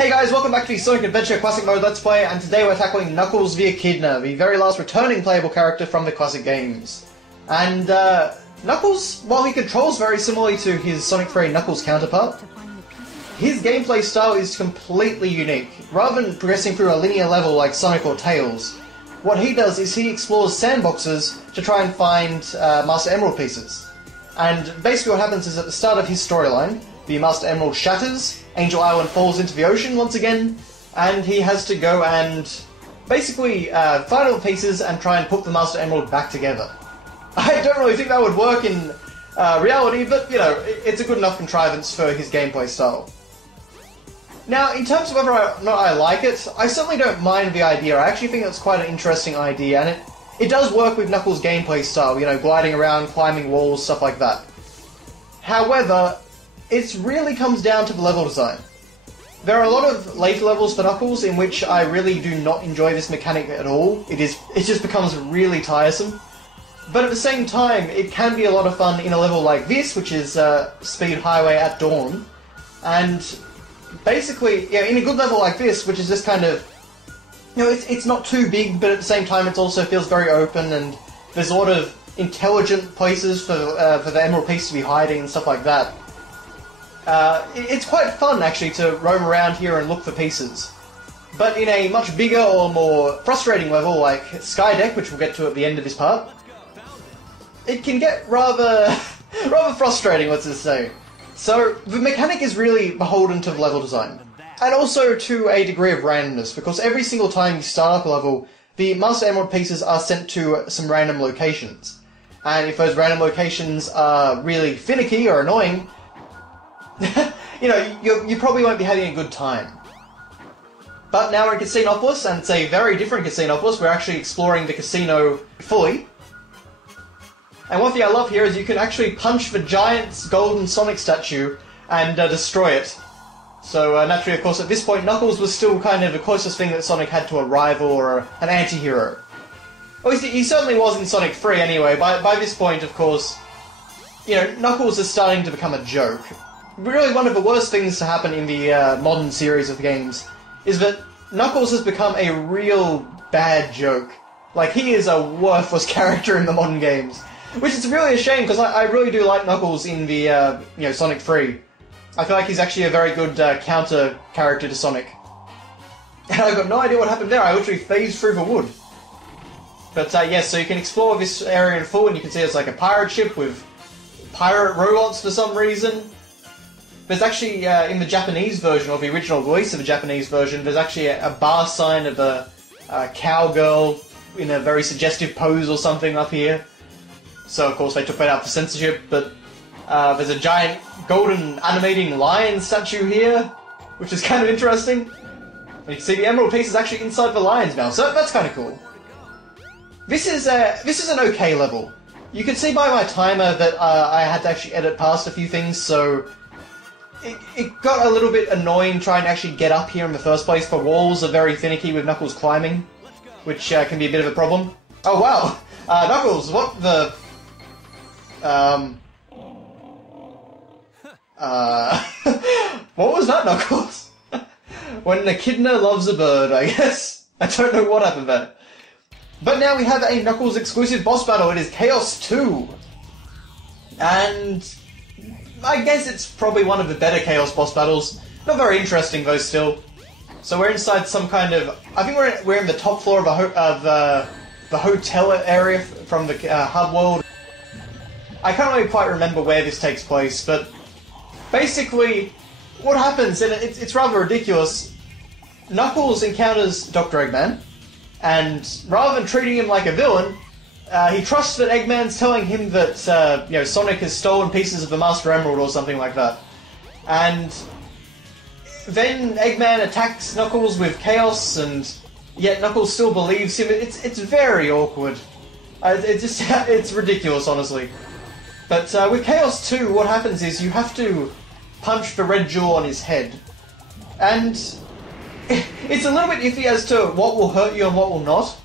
Hey guys, welcome back to the Sonic Adventure Classic Mode Let's Play, and today we're tackling Knuckles the Echidna, the very last returning playable character from the classic games. And, Knuckles, while he controls very similarly to his Sonic 3 Knuckles counterpart, his gameplay style is completely unique. Rather than progressing through a linear level like Sonic or Tails, what he does is he explores sandboxes to try and find Master Emerald pieces. And basically what happens is at the start of his storyline, the Master Emerald shatters, Angel Island falls into the ocean once again, and he has to go and basically find all the pieces and try and put the Master Emerald back together. I don't really think that would work in reality, but, you know, it's a good enough contrivance for his gameplay style. Now, in terms of whether or not I like it, I certainly don't mind the idea. I actually think it's quite an interesting idea, and it does work with Knuckles' gameplay style, you know, gliding around, climbing walls, stuff like that. However, it really comes down to the level design. There are a lot of later levels for Knuckles in which I really do not enjoy this mechanic at all. It just becomes really tiresome. But at the same time, it can be a lot of fun in a level like this, which is Speed Highway at Dawn. And basically, yeah, in a good level like this, which is just kind of, you know, it's not too big, but at the same time it also feels very open, and there's a lot of intelligent places for the Emerald piece to be hiding and stuff like that. It's quite fun, actually, to roam around here and look for pieces. But in a much bigger or more frustrating level, like Skydeck, which we'll get to at the end of this part, it can get rather frustrating, let's just say. So, the mechanic is really beholden to the level design. And also to a degree of randomness, because every single time you start up a level, the Master Emerald pieces are sent to some random locations. And if those random locations are really finicky or annoying, you know, you probably won't be having a good time. But now we're in Casinopolis, and it's a very different Casinopolis. We're actually exploring the casino fully. And one thing I love here is you can actually punch the giant golden Sonic statue and destroy it. So naturally, of course, at this point, Knuckles was still kind of the closest thing that Sonic had to a rival or an anti-hero. Well, he certainly was in Sonic 3 anyway. By this point, of course, you know, Knuckles is starting to become a joke. Really, one of the worst things to happen in the modern series of games is that Knuckles has become a real bad joke. Like, he is a worthless character in the modern games. Which is really a shame, because I really do like Knuckles in the, you know, Sonic 3. I feel like he's actually a very good counter character to Sonic. And I've got no idea what happened there. I literally phased through the wood. But yes, so you can explore this area in full, and you can see it's like a pirate ship with pirate robots for some reason. There's actually, in the Japanese version, or the original release of the Japanese version, there's actually a bar sign of a cowgirl in a very suggestive pose or something up here. So, of course, they took that out for censorship, but there's a giant golden animating lion statue here, which is kind of interesting. And you can see the emerald piece is actually inside the lion's mouth, so that's kind of cool. This is an okay level. You can see by my timer that I had to actually edit past a few things, so it got a little bit annoying trying to actually get up here in the first place. The walls are very finicky with Knuckles climbing, which can be a bit of a problem. Oh wow! Knuckles, what the... what was that, Knuckles? When an Echidna loves a bird, I guess. I don't know what happened there. But now we have a Knuckles exclusive boss battle. It is Chaos 2. And I guess it's probably one of the better Chaos boss battles. Not very interesting though still. So we're inside some kind of... I think we're in the top floor of the hotel area from the hub world. I can't really quite remember where this takes place, but basically what happens, and it's rather ridiculous, Knuckles encounters Dr. Eggman, and rather than treating him like a villain, he trusts that Eggman's telling him that you know, Sonic has stolen pieces of the Master Emerald or something like that. And then Eggman attacks Knuckles with Chaos, and yet Knuckles still believes him. It's very awkward. It's ridiculous, honestly. But with Chaos 2, what happens is you have to punch the red jewel on his head. And it's a little bit iffy as to what will hurt you and what will not.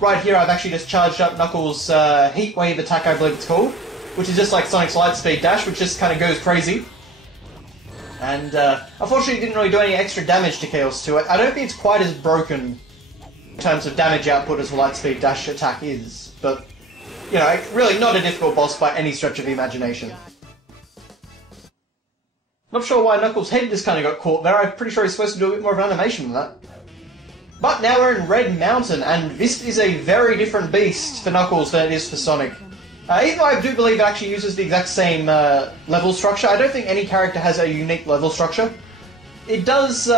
Right here, I've actually just charged up Knuckles' Heat Wave attack, I believe it's called, which is just like Sonic's Lightspeed Dash, which just kind of goes crazy. And unfortunately, it didn't really do any extra damage to Chaos 2. I don't think it's quite as broken in terms of damage output as Lightspeed Dash attack is, but, you know, really not a difficult boss by any stretch of the imagination. Not sure why Knuckles' head just kind of got caught there. I'm pretty sure he's supposed to do a bit more of an animation than that. But now we're in Red Mountain, and this is a very different beast for Knuckles than it is for Sonic. Even though I do believe it actually uses the exact same level structure, I don't think any character has a unique level structure. It does,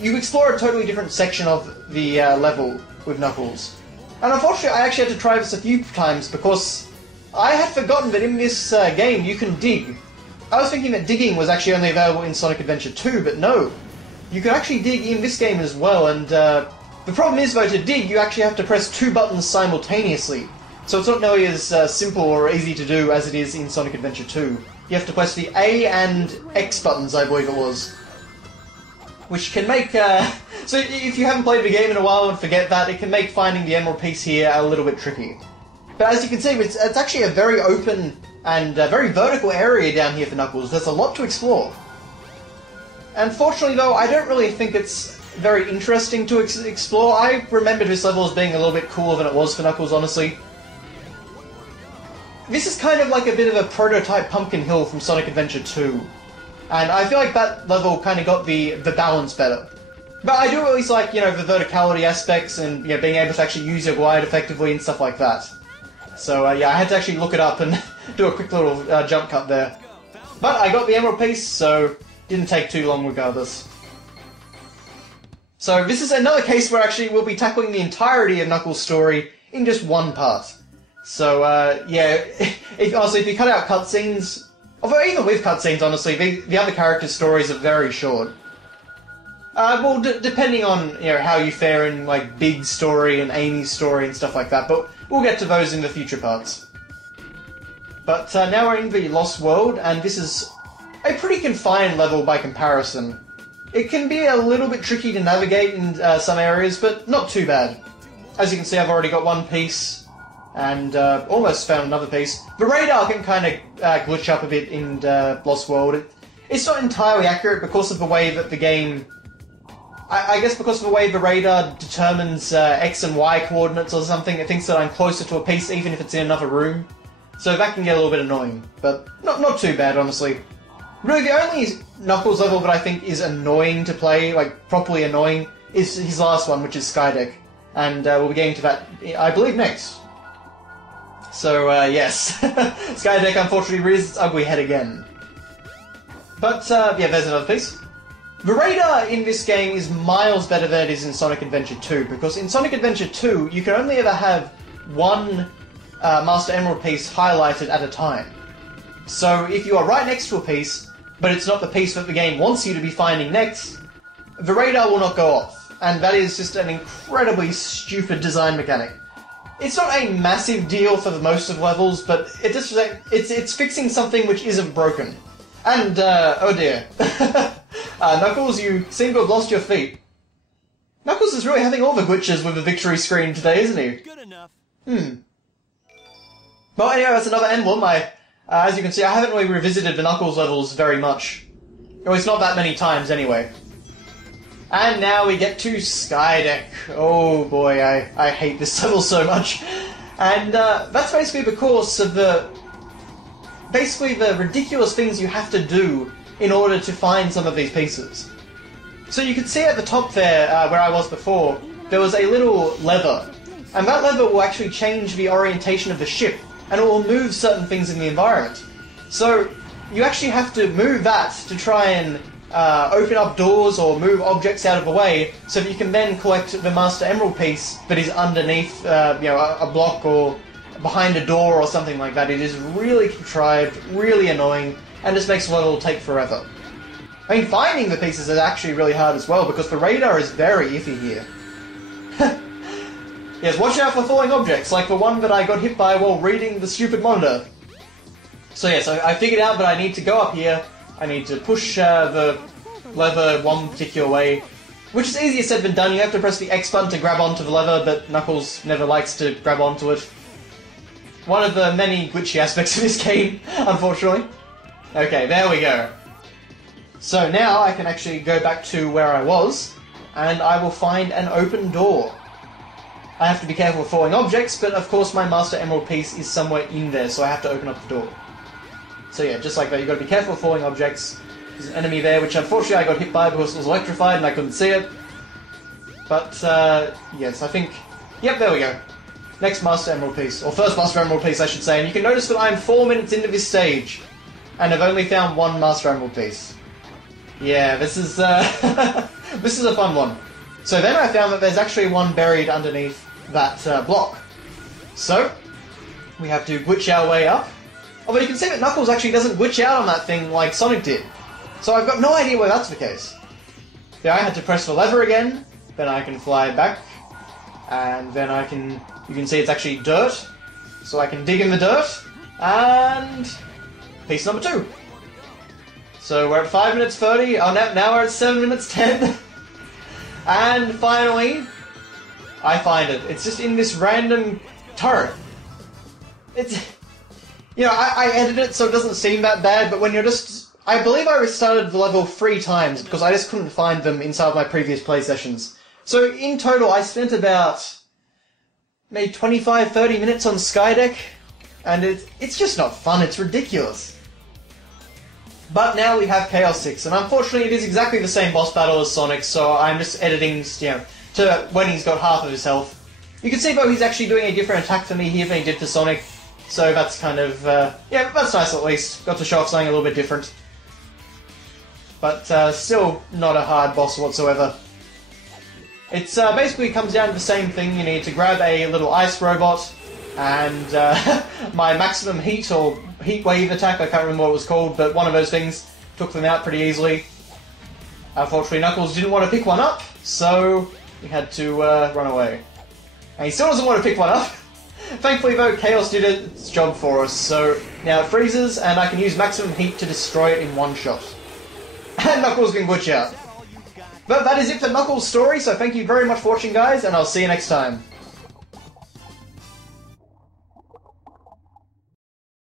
you explore a totally different section of the level with Knuckles. And unfortunately, I actually had to try this a few times because I had forgotten that in this game you can dig. I was thinking that digging was actually only available in Sonic Adventure 2, but no. You can actually dig in this game as well, and the problem is, though, to dig, you actually have to press 2 buttons simultaneously. So it's not nearly as simple or easy to do as it is in Sonic Adventure 2. You have to press the A and X buttons, I believe it was. Which can make... so if you haven't played the game in a while and forget that, it can make finding the Emerald Piece here a little bit tricky. But as you can see, it's actually a very open and very vertical area down here for Knuckles. There's a lot to explore. Unfortunately, though, I don't really think it's very interesting to explore. I remember this level as being a little bit cooler than it was for Knuckles, honestly. This is kind of like a bit of a prototype Pumpkin Hill from Sonic Adventure 2. And I feel like that level kind of got the balance better. But I do at least like, you know, the verticality aspects and, you know, being able to actually use your glide effectively and stuff like that. So, yeah, I had to actually look it up and do a quick little jump cut there. But I got the Emerald Piece, so didn't take too long regardless. So this is another case where actually we'll be tackling the entirety of Knuckles' story in just one part. So, yeah, honestly, if you cut out cutscenes, although even with cutscenes, honestly, the other characters' stories are very short. Well, depending on, you know, how you fare in, like, Big's story and Amy's story and stuff like that, but we'll get to those in the future parts. But now we're in the Lost World, and this is a pretty confined level by comparison. It can be a little bit tricky to navigate in some areas, but not too bad. As you can see, I've already got one piece, and almost found another piece. The radar can kind of glitch up a bit in Lost World. It's not entirely accurate because of the way that the game... I guess because of the way the radar determines X and Y coordinates or something, it thinks that I'm closer to a piece even if it's in another room. So that can get a little bit annoying, but not too bad, honestly. Really, the only Knuckles level that I think is annoying to play, like, properly annoying, is his last one, which is Skydeck. And we'll be getting to that, I believe, next. So, yes. Skydeck, unfortunately, rears its ugly head again. But, yeah, there's another piece. The radar in this game is miles better than it is in Sonic Adventure 2, because in Sonic Adventure 2, you can only ever have one Master Emerald piece highlighted at a time. So if you are right next to a piece, but it's not the piece that the game wants you to be finding next, the radar will not go off, and that is just an incredibly stupid design mechanic. It's not a massive deal for the most of levels, but it's fixing something which isn't broken. And, oh dear. Knuckles, you seem to have lost your feet. Knuckles is really having all the glitches with the victory screen today, isn't he? Good enough. Well, anyway, that's another emblem. As you can see, I haven't really revisited the Knuckles levels very much. Or it's not that many times, anyway. And now we get to Skydeck. Oh boy, I hate this level so much. And that's basically because of the ridiculous things you have to do in order to find some of these pieces. So you can see at the top there, where I was before, there was a little lever. And that lever will actually change the orientation of the ship, and it will move certain things in the environment. So you actually have to move that to try and open up doors or move objects out of the way, so that you can then collect the Master Emerald piece that is underneath a block or behind a door or something like that. It is really contrived, really annoying, and just makes the level take forever. I mean, finding the pieces is actually really hard as well, because the radar is very iffy here. Yes, watch out for falling objects, like the one that I got hit by while reading the stupid monitor. So yes, I figured out that I need to go up here, I need to push the lever one particular way, which is easier said than done. You have to press the X button to grab onto the lever, but Knuckles never likes to grab onto it. One of the many glitchy aspects of this game, unfortunately. Okay, there we go. So now I can actually go back to where I was, and I will find an open door. I have to be careful of falling objects, but of course my Master Emerald piece is somewhere in there, so I have to open up the door. So yeah, just like that, you've got to be careful of falling objects. There's an enemy there, which unfortunately I got hit by because it was electrified and I couldn't see it. But, yes, I think... Yep, there we go. Next Master Emerald piece, or first Master Emerald piece I should say, and you can notice that I'm 4 minutes into this stage, and I've only found one Master Emerald piece. Yeah, this is, this is a fun one. So then I found that there's actually one buried underneath that block. So, we have to glitch our way up. Although you can see that Knuckles actually doesn't glitch out on that thing like Sonic did. So I've got no idea why that's the case. There I had to press the lever again, then I can fly back, and then I can... You can see it's actually dirt, so I can dig in the dirt, and... piece number 2. So we're at 5 minutes 30, oh now we're at 7 minutes 10. And finally, I find it. It's just in this random turret. It's... You know, I edited it so it doesn't seem that bad, but when you're just... I believe I restarted the level 3 times, because I just couldn't find them inside my previous play sessions. So in total, I spent about... maybe 25-30 minutes on Skydeck, and it's just not fun, it's ridiculous. But now we have Chaos 6, and unfortunately it is exactly the same boss battle as Sonic, so I'm just editing, you know, to when he's got half of his health. You can see though he's actually doing a different attack for me here than he did for Sonic, so that's kind of, yeah, that's nice at least. Got to show off something a little bit different. But still not a hard boss whatsoever. It's basically comes down to the same thing. You need to grab a little ice robot, and my maximum heat or heat wave attack, I can't remember what it was called, but one of those things took them out pretty easily. Unfortunately, Knuckles didn't want to pick one up, so he had to run away. And he still doesn't want to pick one up. Thankfully though, Chaos did its job for us, so now it freezes, and I can use maximum heat to destroy it in one shot. And Knuckles can glitch out. But that is it for Knuckles' story, so thank you very much for watching, guys, and I'll see you next time.